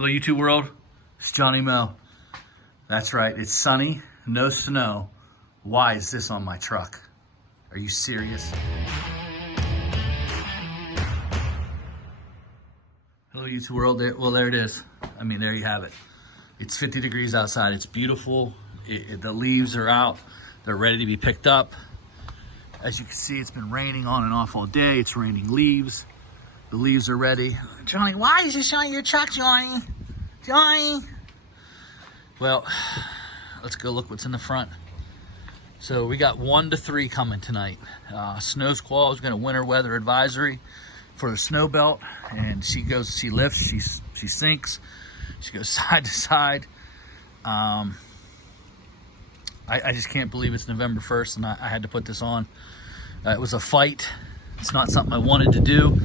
Hello YouTube world, it's Johnny Moe. That's right, it's sunny, no snow. Why is this on my truck? Are you serious? Hello YouTube world, well there it is. I mean, there you have it. It's 50 degrees outside, it's beautiful. The leaves are out, they're ready to be picked up. As you can see, it's been raining on and off all day. It's raining leaves. The leaves are ready. Johnny, why is you showing your truck, Johnny? Johnny! Well, let's go look what's in the front. So we got 1 to 3 coming tonight. Snow Squall has got a winter weather advisory for the snow belt, and she lifts, she sinks, she goes side to side. I just can't believe it's November 1st and I had to put this on. It was a fight. It's not something I wanted to do.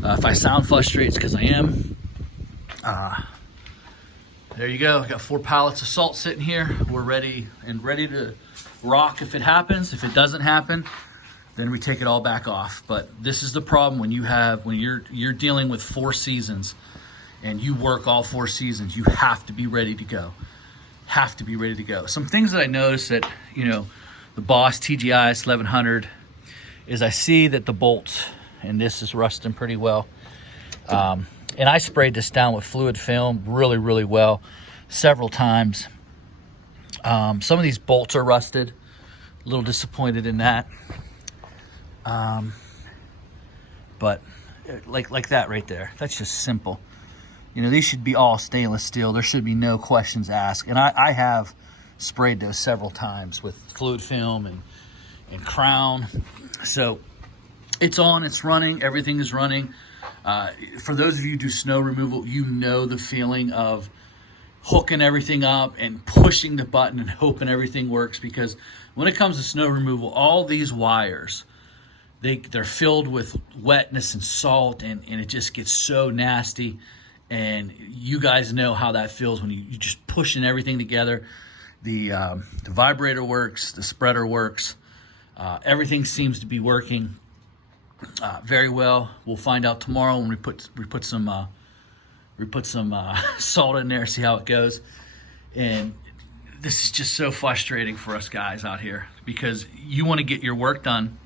If I sound frustrated, it's because I am. There you go. I got 4 pallets of salt sitting here. We're ready to rock if it happens. If it doesn't happen, then we take it all back off. But this is the problem when you're dealing with 4 seasons and you work all 4 seasons. You have to be ready to go. Have to be ready to go. Some things that I noticed that, the Boss TGIS 1100 is I see that the bolts, and this is rusting pretty well. And I sprayed this down with fluid film really, really well several times. Some of these bolts are rusted. A little disappointed in that. But like that right there, that's just simple. These should be all stainless steel. There should be no questions asked. And I have sprayed those several times with fluid film and Crown. So it's on, it's running, everything is running. For those of you who do snow removal, you know the feeling of hooking everything up and pushing the button and hoping everything works, because when it comes to snow removal, all these wires, they're filled with wetness and salt, and it just gets so nasty. And you guys know how that feels when you're just pushing everything together. The vibrator works, the spreader works, everything seems to be working very well. We'll find out tomorrow when we put some salt in there, see how it goes. And this is just so frustrating for us guys out here, because you want to get your work done,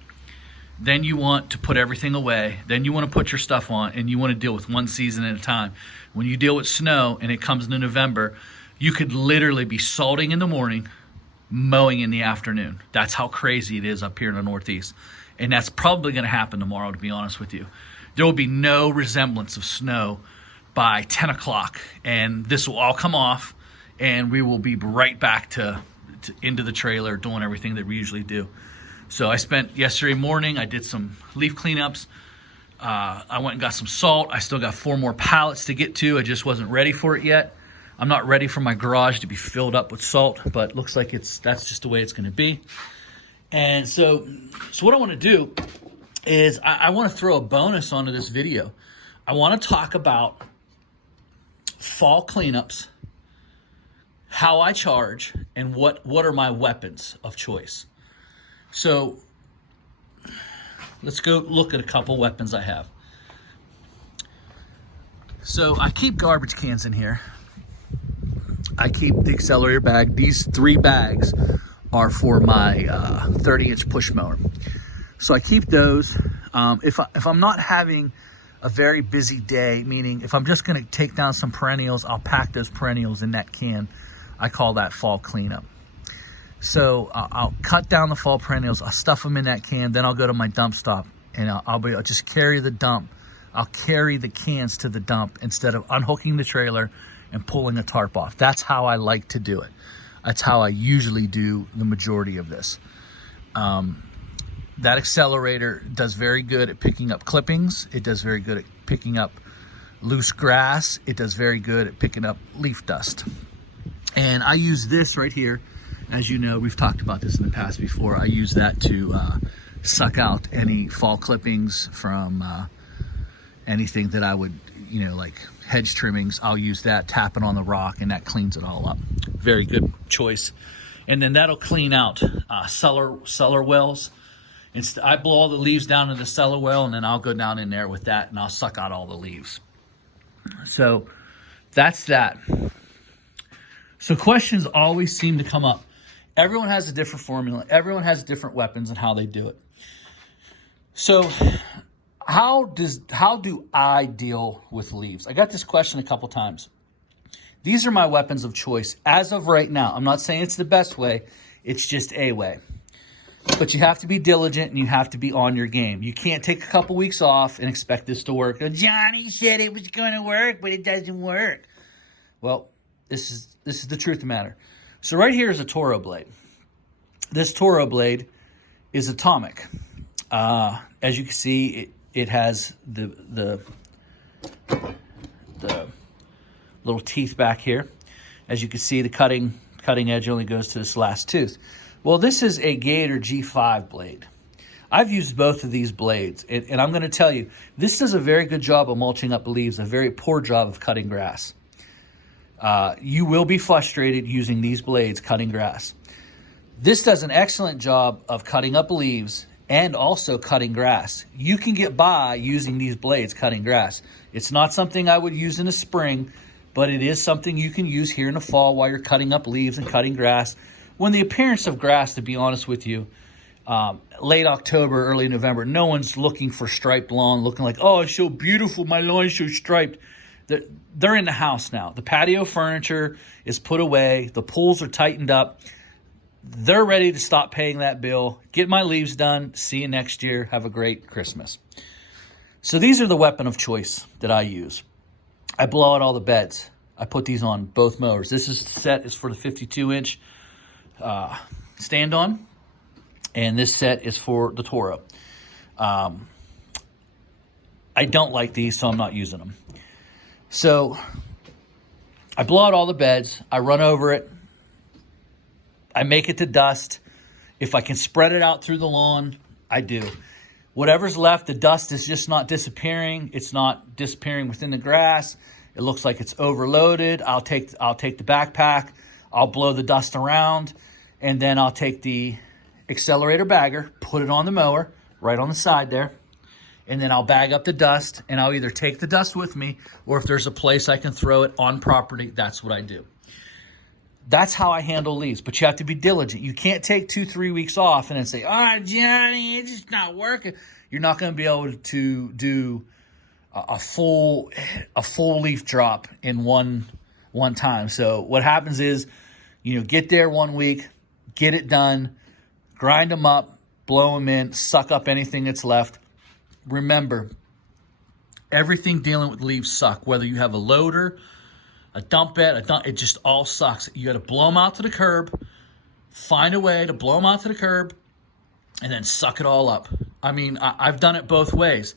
then you want to put everything away, then you want to put your stuff on, and you want to deal with 1 season at a time. When you deal with snow and it comes into November, you could literally be salting in the morning, mowing in the afternoon. That's how crazy it is up here in the Northeast. And that's probably going to happen tomorrow, to be honest with you. There will be no resemblance of snow by 10 o'clock, and this will all come off, and we will be right back to into the trailer doing everything that we usually do. So I spent yesterday morning, I did some leaf cleanups. I went and got some salt. I still got 4 more pallets to get to. I just wasn't ready for it yet. I'm not ready for my garage to be filled up with salt, but looks like that's just the way it's going to be. And so what I want to do is I want to throw a bonus onto this video. I want to talk about fall cleanups, how I charge, and what are my weapons of choice. So let's go look at a couple weapons I have. So I keep garbage cans in here. I keep the accelerator bag. These 3 bags are for my 30-inch push mower. So I keep those. If I'm not having a very busy day, meaning if I'm just going to take down some perennials, I'll pack those perennials in that can. I call that fall cleanup. So I'll cut down the fall perennials, I'll stuff them in that can, then I'll go to my dump stop, and I'll just carry the dump. I'll carry the cans to the dump instead of unhooking the trailer and pulling a tarp off. That's how I like to do it. That's how I usually do the majority of this. That accelerator does very good at picking up clippings. It does very good at picking up loose grass. It does very good at picking up leaf dust. And I use this right here. As you know, we've talked about this in the past before. I use that to suck out any fall clippings from anything that I would, like hedge trimmings. I'll use that, tap it on the rock, and that cleans it all up. Very good choice. And then that'll clean out cellar wells. I blow all the leaves down in the cellar well, and then I'll go down in there with that, and I'll suck out all the leaves. So that's that. So questions always seem to come up. Everyone has a different formula. Everyone has different weapons and how they do it. So how do I deal with leaves? I got this question a couple times. These are my weapons of choice as of right now. I'm not saying it's the best way. It's just a way. But you have to be diligent and you have to be on your game. You can't take a couple weeks off and expect this to work. Johnny said it was going to work, but it doesn't work. Well, this is the truth of the matter. So right here is a Toro blade. This Toro blade is atomic. As you can see, it has the little teeth back here. As you can see, the cutting edge only goes to this last tooth. Well, this is a Gator G5 blade. I've used both of these blades, and I'm going to tell you, this does a very good job of mulching up leaves, a very poor job of cutting grass. You will be frustrated using these blades cutting grass. This does an excellent job of cutting up leaves and also cutting grass. You can get by using these blades cutting grass. It's not something I would use in the spring, but it is something you can use here in the fall while you're cutting up leaves and cutting grass. When the appearance of grass, to be honest with you, late October, early November, no one's looking for striped lawn, looking like, oh, it's so beautiful, my lawn's so striped. They're in the house now. The patio furniture is put away. The pools are tightened up. They're ready to stop paying that bill. Get my leaves done. See you next year. Have a great Christmas. So these are the weapon of choice that I use. I blow out all the beds. I put these on both mowers. This set is for the 52-inch stand-on, and this set is for the Toro. I don't like these, so I'm not using them. So I blow out all the beds. I run over it. I make it to dust. If I can spread it out through the lawn, I do. Whatever's left, the dust is just not disappearing. It's not disappearing within the grass. It looks like it's overloaded. I'll take the backpack. I'll blow the dust around, and then I'll take the accelerator bagger, put it on the mower, right on the side there, and then I'll bag up the dust, and I'll either take the dust with me, or if there's a place I can throw it on property, that's what I do. That's how I handle leaves, but you have to be diligent. You can't take 2-3 weeks off and then say, oh, Johnny, it's just not working. You're not going to be able to do a full leaf drop in one time. So what happens is, get there 1 week, get it done, grind them up, blow them in, suck up anything that's left. Remember, everything dealing with leaves suck, whether you have a loader, a dump bed, it just all sucks. You got to blow them out to the curb, find a way to blow them out to the curb, and then suck it all up. I mean, I've done it both ways.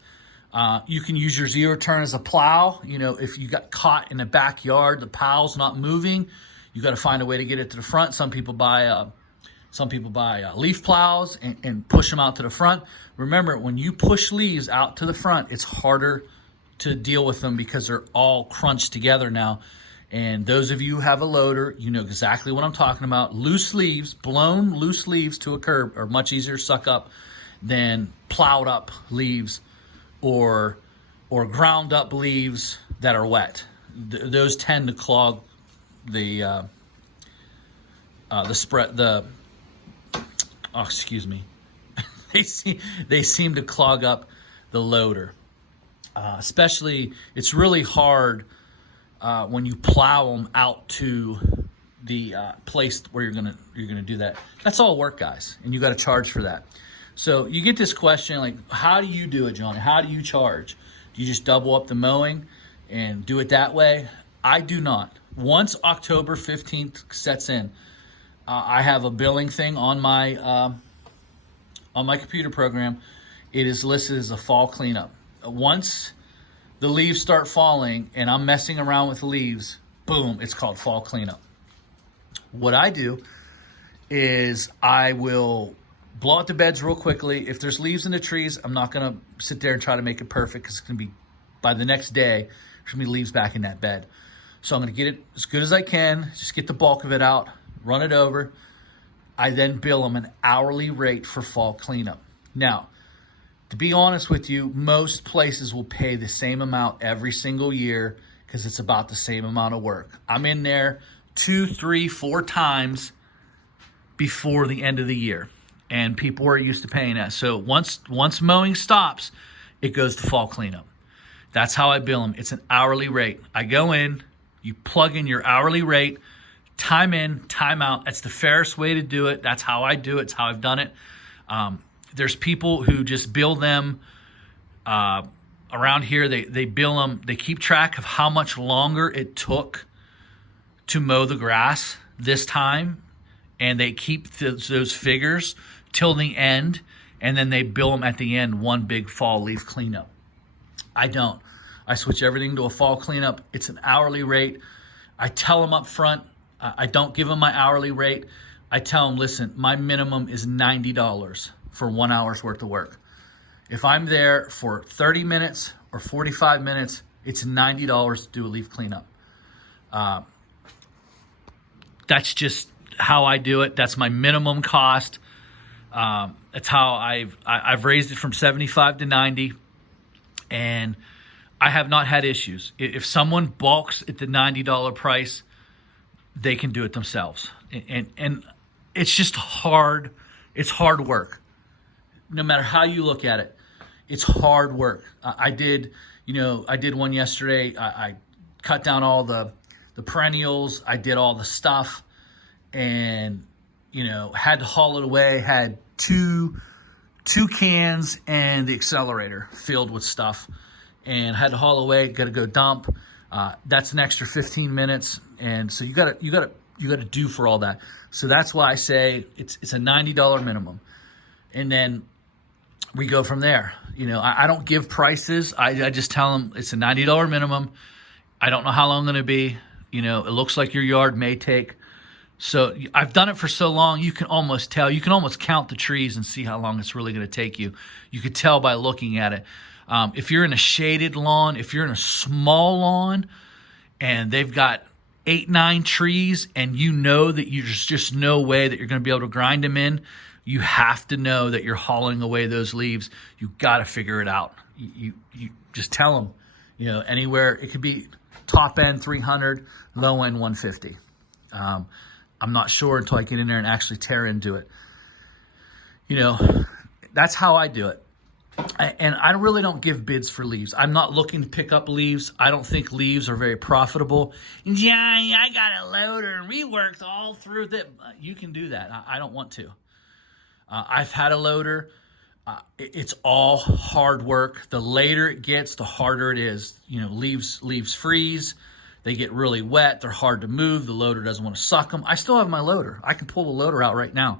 You can use your zero turn as a plow. If you got caught in the backyard, the pal's not moving, you got to find a way to get it to the front. Some people buy leaf plows and push them out to the front. Remember, when you push leaves out to the front, it's harder to deal with them because they're all crunched together now. And those of you who have a loader, you know exactly what I'm talking about. Blown loose leaves to a curb are much easier to suck up than plowed up leaves or ground up leaves that are wet. Those tend to clog the spread. They seem to clog up the loader. Especially, it's really hard when you plow them out to the place where you're gonna do that. That's all work, guys, and you got to charge for that. So you get this question like, how do you do it, Johnny? How do you charge? Do you just double up the mowing and do it that way? I do not. Once October 15th sets in, I have a billing thing on my computer program. It is listed as a fall cleanup. Once the leaves start falling and I'm messing around with leaves, boom, it's called fall cleanup. What I do is I will blow out the beds real quickly. If there's leaves in the trees, I'm not going to sit there and try to make it perfect because it's going to be, by the next day, there's going to be leaves back in that bed. So I'm going to get it as good as I can, just get the bulk of it out, run it over. I then bill them an hourly rate for fall cleanup. Now, to be honest with you, most places will pay the same amount every single year, because it's about the same amount of work. I'm in there 2, 3, 4 times before the end of the year, and people are used to paying that. So once mowing stops, it goes to fall cleanup. That's how I bill them. It's an hourly rate. I go in, you plug in your hourly rate, time in, time out. That's the fairest way to do it. That's how I do it. It's how I've done it. There's people who just bill them around here. They bill them. They keep track of how much longer it took to mow the grass this time, and they keep those figures till the end, and then they bill them at the end one big fall leaf cleanup. I don't. I switch everything to a fall cleanup. It's an hourly rate. I tell them up front. I don't give them my hourly rate. I tell them, listen, my minimum is $90 for 1 hour's worth of work. If I'm there for 30 minutes or 45 minutes, it's $90 to do a leaf cleanup. That's just how I do it. That's my minimum cost. That's how I've raised it from 75 to 90, and I have not had issues. If someone balks at the $90 price, they can do it themselves. And it's just hard. It's hard work. No matter how you look at it, it's hard work. I did one yesterday. I cut down all the perennials. I did all the stuff, and had to haul it away. Had two cans and the accelerator filled with stuff, and had to haul away. Got to go dump. That's an extra 15 minutes, and so you got to do for all that. So that's why I say it's a $90 minimum, and then we go from there. I don't give prices. I just tell them it's a $90 minimum. I don't know how long it's going to be. It looks like your yard may take. So I've done it for so long, you can almost tell. You can almost count the trees and see how long it's really going to take you. You could tell by looking at it. If you're in a shaded lawn, if you're in a small lawn, and they've got 8, 9 trees, and that there's just no way that you're going to be able to grind them in, you have to know that you're hauling away those leaves. You got to figure it out. You just tell them, anywhere. It could be top end 300, low end 150. I'm not sure until I get in there and actually tear into it. That's how I do it. And I really don't give bids for leaves. I'm not looking to pick up leaves. I don't think leaves are very profitable. Johnny, I got a loader and we worked all through that. You can do that. I don't want to. I've had a loader. It's all hard work. The later it gets, the harder it is. Leaves freeze. They get really wet. They're hard to move. The loader doesn't want to suck them. I still have my loader. I can pull the loader out right now.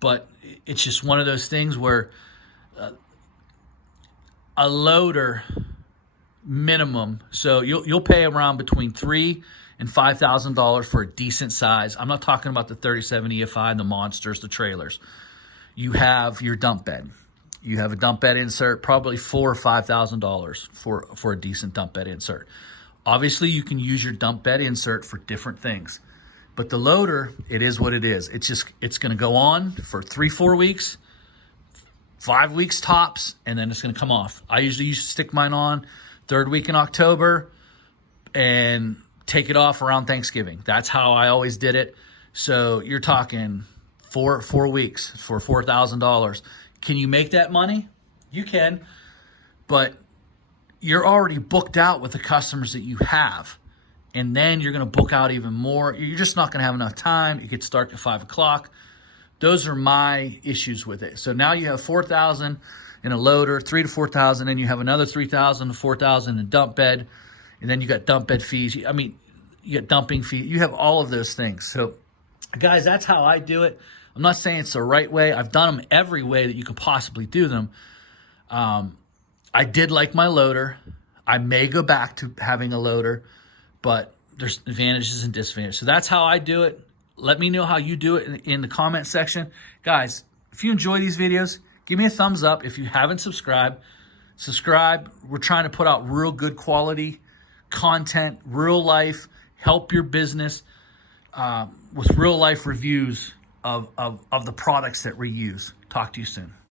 But it's just one of those things where a loader minimum, so you'll pay around between $3,000 and $5,000 for a decent size. I'm not talking about the 37 EFI and the monsters, the trailers. You have your dump bed. You have a dump bed insert, probably $4,000 or $5,000 for a decent dump bed insert. Obviously, you can use your dump bed insert for different things. But the loader, it is what it is. It's going to go on for 3-4 weeks, 5 weeks tops, and then it's going to come off. I usually used to stick mine on 3rd week in October and take it off around Thanksgiving. That's how I always did it. So you're talking four weeks for $4,000. Can you make that money? You can, but you're already booked out with the customers that you have. And then you're going to book out even more. You're just not going to have enough time. It gets dark at 5 o'clock. Those are my issues with it. So now you have $4,000 in a loader, $3,000 to $4,000, and you have another $3,000 to $4,000 in a dump bed, and then you got dump bed fees. You got dumping fees. You have all of those things. So, guys, that's how I do it. I'm not saying it's the right way. I've done them every way that you could possibly do them. I did like my loader. I may go back to having a loader, but there's advantages and disadvantages. So that's how I do it. Let me know how you do it in the comment section. Guys, if you enjoy these videos, give me a thumbs up. If you haven't subscribed, subscribe. We're trying to put out real good quality content, real life, help your business with real life reviews of the products that we use. Talk to you soon.